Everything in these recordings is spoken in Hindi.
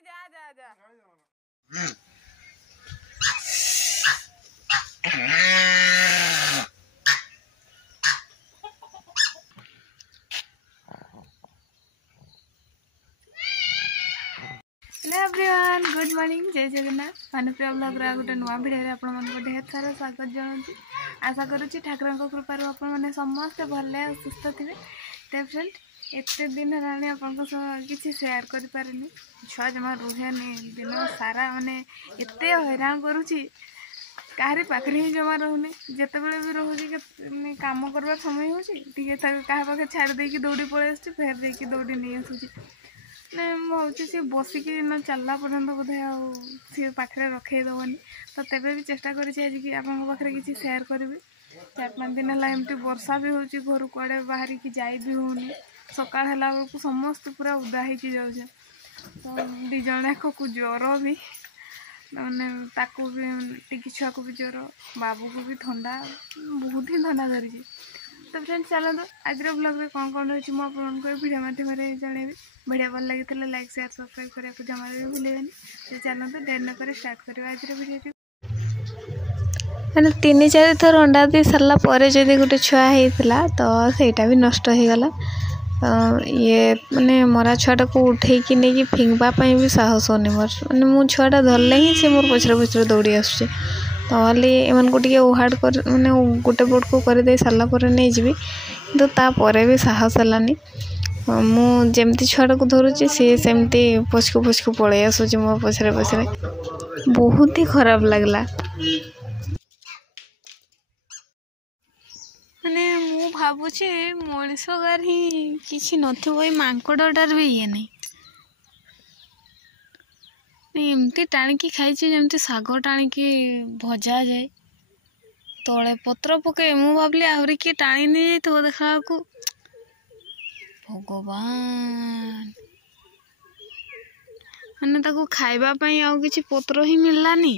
जा जा जा हेलो एवरीवन गुड मॉर्निंग जय जगन्नाथ भानुप्रिया ब्लॉग गोटे नुआ भिडियो आप ढेर सारा स्वागत जनाऊँ आशा करुँची ठाकुर कृपार आपने समस्ते भले सुस्थ थे तो फ्रेंड एत दिन है आपन किसी सेयार कर छुआ जमा रुहे दिन सारा माने एत हैरान करुँची कहारी पाखे ही जमा रोने जिते बड़े भी रोचे कम करवा समय हो पाखे छाड़ देकी दौड़ी पलि आस फेर देकी दौड़ी नहीं आसूँ मुझे सी बसिकी न चलला पर्यटन बोधे सी पाखे रखेदबनी तो तेरे भी चेष्टा करी कि आपन पाखे किसी सेयार करी 4-5 दिन है एमती वर्षा भी हो घर कड़े बाहर की जाई भी होनी सकाळ है बेलू समस्त पूरा उदा हो जाऊे तो दी जन याक को ज्वर भी मैंने ताकू भी टिकी छुआ को भी ज्वर बाबू को भी ठंडा बहुत ही ठंडा धरी तो फ्रेंड्स चलते आज ब्लॉग में कौन कौन रही मुझे भिडियो माध्यम जनइबी भिडियो भल लगी लाइक शेयर सब्सक्राइब करने को जमा भी भूलें तो चलते डेर नक स्टार्ट करवा आज भिडियो मैंने 3-4 थर अंडा दी सारा पर जदि गोटे छुआ होता तो सहीटा भी नष्ट हो गला ये माने मरा छुआटा को उठे कि नहीं फिंगवाई भी साहस होनी मोर मैंने मो छुआटा धरले ही सी मोर पछरे पछरे दौड़ी आसुचे तो एमन को टे उहाड़ कर मैंने गोटे बोट को करदे सारापर नहीं जी तो तापर भी साहस है मुझे छुआटा को धरुची सी सेमती पछकू पछकू पलि आसूँ मो पछरे पछरे बहुत ही खराब लगला माने मु भावुचे मनीष गार ही किसी नथिबो मांकड़टार भी ये नहीं एमती टाणिकी खाई जमती शाग टाणिकी भजा जाए तले पत्र पके मु भावली आहरी किए टाणी नहीं जाइए देखा को भगवान मैंने ताको खाइबा पई आउ किछि पत्र ही मिललानी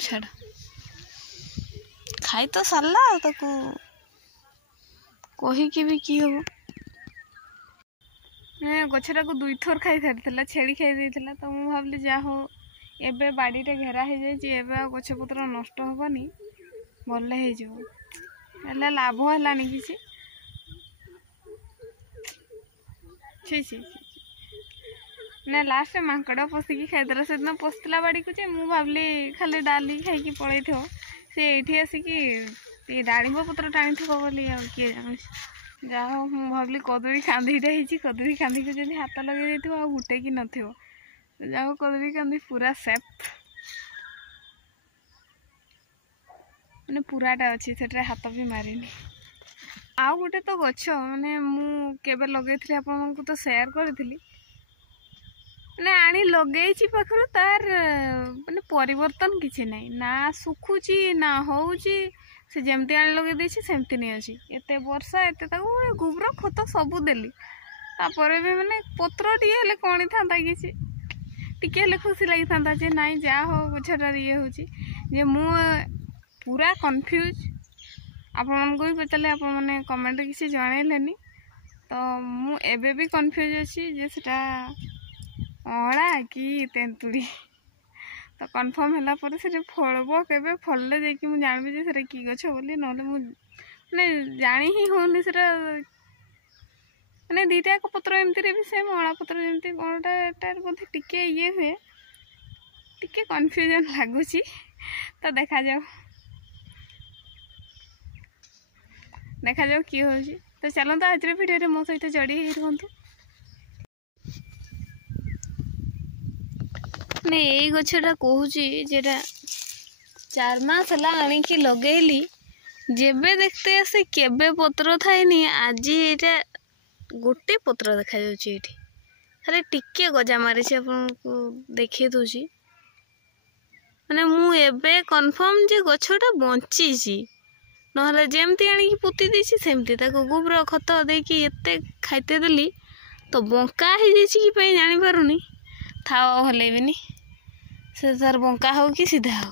छाड़ खाई तो सारा ताको कही भी की हम गछटा को 2 थर खाई सारी छेड़ी खाई तो मुझे भाविली जा हो एबे बाड़ीटे घेरा हो जाए गछपत्र नष्ट हेनी भले हो लाभ है किसी ना लास्ट मांकड़ पशिकी खाईदेला से दिन पशिला बाड़ी को मुझे भाविली खाली डाली खाई पलि थो सी ये आसिकी डाणिंब पत्र टाणी थो बोली किए जान जहा हो मुझे भाविली कदली कांदीटा हो कदली कांदी को जब हाथ लगे गुटे कि न जाओ कदली कांदी पूरा सेफ मैंने पूराटा अच्छी से हाथ भी मारिनी आउ गोटे तो गछ मैंने मुझे लगे आपको तो सेयार करी मैंने आनी लगे पाखर तार मैंने परिवर्तन किसी नहीं ना सुखुची ना होची से जमती आनी लगे सेमती नहीं अच्छी एत वर्षा एत गोबर खत सबू देली तापर भी मैंने पत्र टे कणी था किसी टे खुशी लगी था जे नाई जा हो गछटार ये हो मु पूरा कन्फ्यूज आपण भी पचारे आप मैंने कमेंट किसी जनइलेनी तो मुझे भी कन्फ्यूज अच्छी जे सेटा अँला कि तेंतुड़ी तो कन्फर्म है से फलब के फलले जाकि मुझे जानवी जे कि गछ बोली ना मैंने जानी ही होनी से मैंने 2टा पत्र एमती भी सेम अँला पत्र जमी कौनटार बोधे टिके ये हुए टिके कन्फ्यूजन लगुच तो देखा जाओ किए हो तो चलते आज भिडियो मो सहित जड़ी रुहतु मैं यही गछटा कहूँ जेटा 4 मास है आणिकी लगेली जेबे देखते आसे केबे पत्र थाएनी आज ये गोटे पत्र देखा जाए खाली टिके गजा मारी आपको देखे दूची मैंने मुझे कन्फर्म जे गछटा बंची ना जमती आनी पोती देसी सेमती गोबर खत देकी एते खाइते देली तो बंका हो जाए जानी पारुनी था हल भी से तार बंका हो कि सीधा हो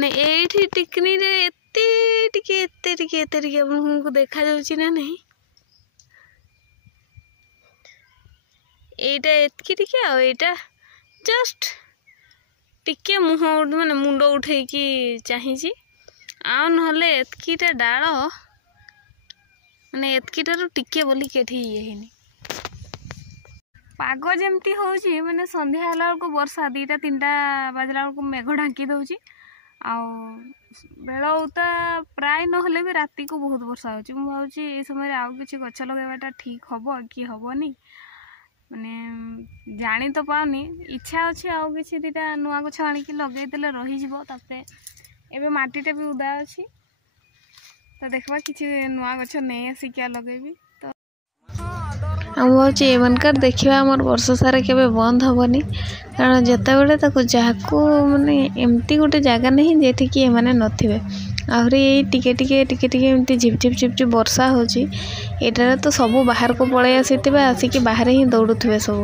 ने एठी टिकनी रे एते आपको देखा जाउची ना नहीं এইটা এতকি টিকে ଆଉ ଏଇଟା ଜଷ୍ଟ ଟିକେ ମୁହଁ ମାନେ ମୁଣ୍ଡ ଉଠେଇକି ଚାହିଁଛି ଆଉ ନହେଲେ ଏତକିଟା ଡାଳ ମାନେ ଏତକିଟାରୁ ଟିକେ ବୋଲି କେଠି ଇଏ ହେଇନି। ପାଗ ଯେମିତି ହେଉଛି ମାନେ ସନ୍ଧ୍ୟା ହେଲା ବେଳକୁ ବର୍ଷା 2ଟା 3ଟା ବାଜିଲା ବେଳକୁ ମେଘ ଢାଙ୍କି ଦେଉଛି ଆଉ ବେଳ ଉତା ପ୍ରାୟ ନହେଲେ ବି ରାତିକୁ ବହୁତ ବର୍ଷା ହେଉଛି। ମୁଁ ଭାବୁଛି ଏଇ ସମୟରେ ଆଉ କିଛି ଗଛ ଲଗାଇବାଟା ଠିକ୍ ହେବ କି ହେବନି ମାନେ ଜାଣି ତ ପାଉନି। ଇଚ୍ଛା ଅଛି ଆଉ କିଛି 2ଟା ନୂଆ ଗଛ ଆଣିକି ଲଗେଇଦେଲେ ରହିଯିବ। ତାପରେ ଏବେ ମାଟିଟା ବି ଉଦା ଅଛି ତ ଦେଖିବା କିଛି ନୂଆ ଗଛ ନେଇ ଆସିକି ଲଗେଇବି। ତ ଆଉ ହେଉଛି ଏମାନଙ୍କର ଦେଖିବା ଆମର ବର୍ଷ ସାରା କେବେ ବନ୍ଦ ହେବନି କାରଣ ଯେତେବେଳେ ତାକୁ ଯାହାକୁ ମାନେ ଏମିତି ଗୋଟେ ଜାଗା ନାହିଁ ଯେଠିକି ଏମାନେ ନଥିବେ। ଆହୁରି ଏଇ ଟିକେ ଟିକେ ଏମିତି ଝିପଝିପ ବର୍ଷା ହେଉଛି ଏଇଟାରେ ତ ସବୁ ବାହାରକୁ ପଳେଇ ଆସିଥିବେ ଆସିକି ବାହାରେ ହିଁ ଦୌଡ଼ୁଥିବେ ସବୁ।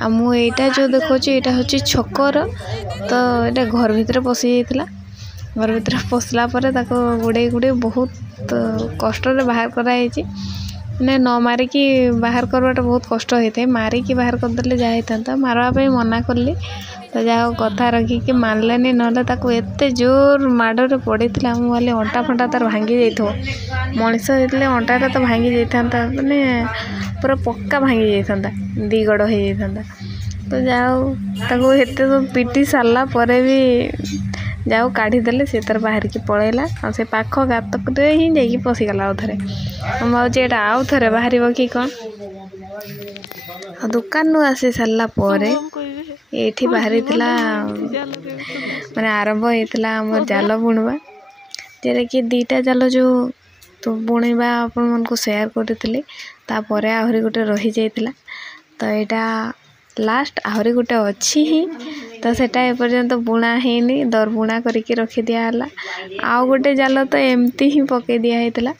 ଆଉ ମୁଁ ଏଇଟା ଯେଉଁ ଦେଖାଉଛି ଏଇଟା ହେଉଛି ଛକର ତ ଏଇଟା ଘର ଭିତରେ ପଶି ଯାଇଥିଲା। ଘର ଭିତରେ ପଶିଲା ପରେ ତାକୁ ଗୁଡ଼େଇ ବହୁତ କଷ୍ଟରେ ବାହାର କରାଯାଇଛି। ମାନେ ନ ମାରିକି ବାହାର କରିବାଟା ବହୁତ କଷ୍ଟ ହେଇଥାଏ। ମାରିକି ବାହାର କରିଦେଲେ ଯାହା ହେଇଥାନ୍ତା ମାରିବା ପାଇଁ ମନା କଲି ତ ଯାହା ହଉ କଥା ରଖିକି ମାରିଲେନି ନହେଲେ ତାକୁ ଏତେ ଜୋର ମାଡ଼ରେ ପଡ଼ିଥିଲା ମୁଁ ଭାବିଲି ଅଣ୍ଟା ଫଣ୍ଟା ତାର ଭାଙ୍ଗି ଯାଇଥିବ। ମଣିଷ ହେଇଥିଲେ ଅଣ୍ଟାଟା ତ ଭାଙ୍ଗି ଯାଇଥାନ୍ତା ମାନେ ପୁରା ପକ୍କା ଭାଙ୍ଗି ଯାଇଥାନ୍ତା 2 ଗୋଡ଼ ହେଇଯାଇଥାନ୍ତା। ତ ଯାହା ହଉ ତାକୁ ଏତେ ପିଟି ସାରିଲା ପରେ ବି ଯାଉ କାଢ଼ିଦେଲେ ସେ ତାର ବାହାରିକି ପଳେଇଲା ଆଉ ସେ ପାଖ ଗାତରେ ହିଁ ଯାଇକି ପଶିଗଲା ଆଉ ଥରେ। ମୁଁ ଭାବୁଛି ଏଇଟା ଆଉ ଥରେ ବାହାରିବ କି କ'ଣ। ଆଉ ଦୋକାନରୁ ଆସି ସାରିଲା ପରେ ଏଇଠି ବାହାରିଥିଲା ମାନେ ଆରମ୍ଭ ହେଇଥିଲା ଆମ ଜାଲ ବୁଣିବା ଯେଉଁଟାକି 2ଟା ଜାଲ ଯେଉଁ ବୁଣିବା ଆପଣମାନଙ୍କୁ ସେୟାର କରିଥିଲି ତାପରେ ଆହୁରି ଗୋଟେ ରହିଯାଇଥିଲା। ତ ଏଇଟା ଲାଷ୍ଟ ଆହୁରି ଗୋଟେ ଅଛି ହିଁ ତ ସେଟା ଏପର୍ଯ୍ୟନ୍ତ ବୁଣା ହେଇନି ଦରବୁଣା କରିକି ରଖିଦିଆ ହେଲା। ଆଉ ଗୋଟେ ଜାଲ ତ ଏମିତି ହିଁ ପକେଇ ଦିଆ ହେଇଥିଲା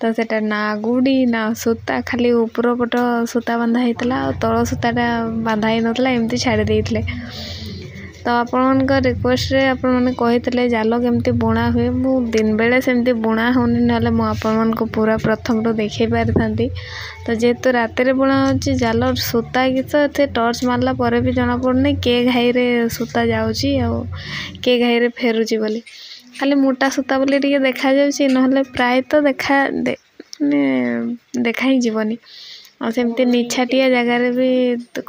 ତ ସେଟା ନା ଗୁଡ଼ି ନା ସୂତା ଖାଲି ଉପର ପଟ ସୂତା ବାନ୍ଧା ହେଇଥିଲା ଆଉ ତଳ ସୂତାଟା ବାନ୍ଧା ହେଇନଥିଲା ଏମିତି ଛାଡ଼ି ଦେଇଥିଲେ। ତ ଆପଣମାନଙ୍କ ରିକ୍ୱେଷ୍ଟରେ ଆପଣମାନେ କହିଥିଲେ ଜାଲ କେମିତି ବୁଣା ହୁଏ। ମୁଁ ଦିନ ବେଳେ ସେମିତି ବୁଣା ହେଉନି ନହେଲେ ମୁଁ ଆପଣମାନଙ୍କୁ ପୁରା ପ୍ରଥମରୁ ଦେଖାଇ ପାରିଥାନ୍ତି। ତ ଯେହେତୁ ରାତିରେ ବୁଣା ହେଉଛି ଜାଲ ସୂତା ଗୀତ ଏତେ ଟର୍ଚ୍ଚ ମାରିଲା ପରେ ବି ଜଣାପଡ଼ୁନି କେ ଘାଇରେ ସୂତା ଯାଉଛି ଆଉ କେ ଘାଇରେ ଫେରୁଛି ବୋଲି। ଖାଲି ମୋଟା ସୂତା ବୋଲି ଟିକେ ଦେଖାଯାଉଛି ନହେଲେ ପ୍ରାୟତଃ ଦେଖା ହିଁ ଯିବନି। ଆଉ ସେମିତି ନିଛାଟିଆ ଜାଗାରେ ବି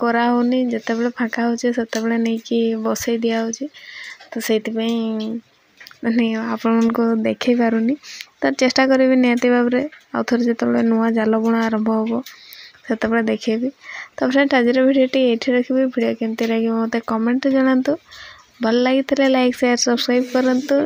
କରାହେଉନି ଯେତେବେଳେ ଫାଙ୍କା ହେଉଛି ସେତେବେଳେ ନେଇକି ବସେଇ ଦିଆହେଉଛି। ତ ସେଇଥିପାଇଁ ମାନେ ଆପଣମାନଙ୍କୁ ଦେଖାଇ ପାରୁନି ତ ଚେଷ୍ଟା କରିବି ନିହାତି ଭାବରେ ଆଉ ଥରେ ଯେତେବେଳେ ନୂଆ ଜାଲ ବୁଣା ଆରମ୍ଭ ହେବ ସେତେବେଳେ ଦେଖେଇବି। ତ ଫ୍ରେଣ୍ଡ ଆଜିର ଭିଡ଼ିଓଟି ଏଇଠି ରଖିବି। ଭିଡ଼ିଓ କେମିତି ଲାଗିବ ମୋତେ କମେଣ୍ଟରେ ଜଣାନ୍ତୁ। ଭଲ ଲାଗିଥିଲେ ଲାଇକ୍ ସେୟାର ସବସ୍କ୍ରାଇବ୍ କରନ୍ତୁ।